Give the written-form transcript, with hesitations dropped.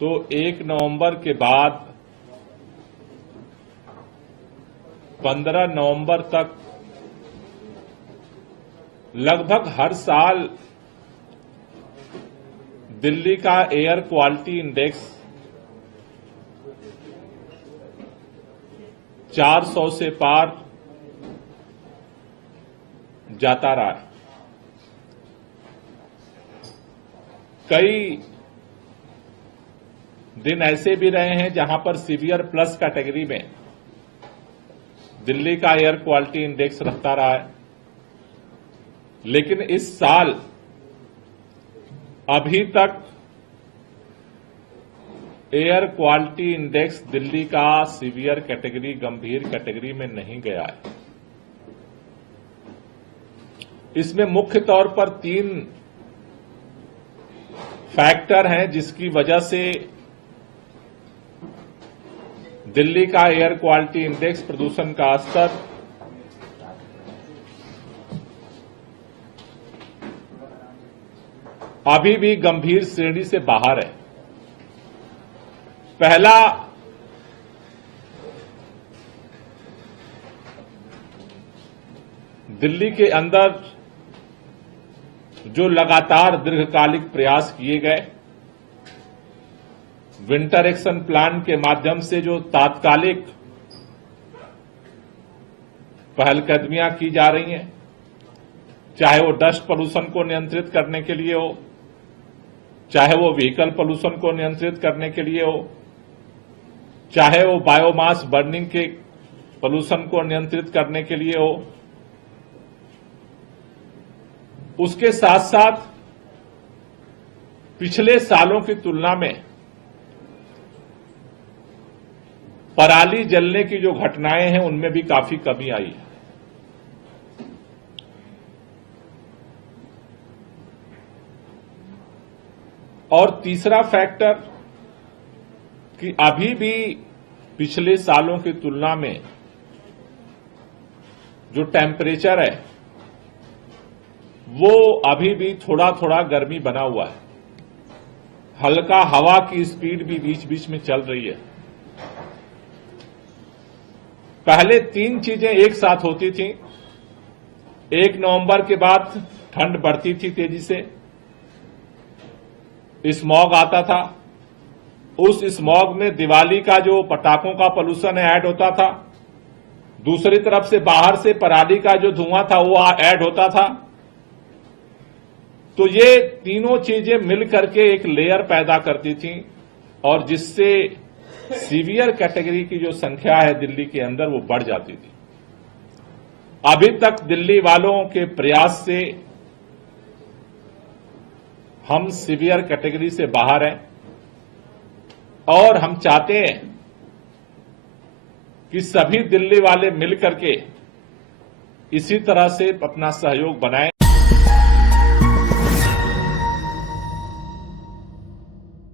तो 1 नवंबर के बाद 15 नवंबर तक लगभग हर साल दिल्ली का एयर क्वालिटी इंडेक्स 400 से पार जाता रहा है। कई दिन ऐसे भी रहे हैं जहां पर सीवियर प्लस कैटेगरी में दिल्ली का एयर क्वालिटी इंडेक्स रहता रहा है, लेकिन इस साल अभी तक एयर क्वालिटी इंडेक्स दिल्ली का सीवियर कैटेगरी, गंभीर कैटेगरी में नहीं गया है। इसमें मुख्य तौर पर 3 फैक्टर हैं जिसकी वजह से दिल्ली का एयर क्वालिटी इंडेक्स, प्रदूषण का स्तर अभी भी गंभीर श्रेणी से बाहर है। पहला, दिल्ली के अंदर जो लगातार दीर्घकालिक प्रयास किए गए, विंटर एक्शन प्लान के माध्यम से जो तात्कालिक पहलकदमियां की जा रही हैं, चाहे वो डस्ट पोल्यूशन को नियंत्रित करने के लिए हो, चाहे वो व्हीकल पोल्यूशन को नियंत्रित करने के लिए हो, चाहे वो बायोमास बर्निंग के पोल्यूशन को नियंत्रित करने के लिए हो, उसके साथ साथ पिछले सालों की तुलना में पराली जलने की जो घटनाएं हैं उनमें भी काफी कमी आई है। और तीसरा फैक्टर कि अभी भी पिछले सालों की तुलना में जो टेम्परेचर है वो अभी भी थोड़ा थोड़ा गर्मी बना हुआ है। हल्का हवा की स्पीड भी बीच बीच में चल रही है। पहले 3 चीजें एक साथ होती थी। 1 नवंबर के बाद ठंड बढ़ती थी तेजी से, स्मॉग आता था, उस स्मॉग में दिवाली का जो पटाखों का पोल्यूशन ऐड होता था, दूसरी तरफ से बाहर से पराली का जो धुआं था वो ऐड होता था। तो ये तीनों चीजें मिलकर के एक लेयर पैदा करती थी और जिससे सीवियर कैटेगरी की जो संख्या है दिल्ली के अंदर वो बढ़ जाती थी। अभी तक दिल्ली वालों के प्रयास से हम सीवियर कैटेगरी से बाहर हैं और हम चाहते हैं कि सभी दिल्ली वाले मिलकर के इसी तरह से अपना सहयोग बनाएं।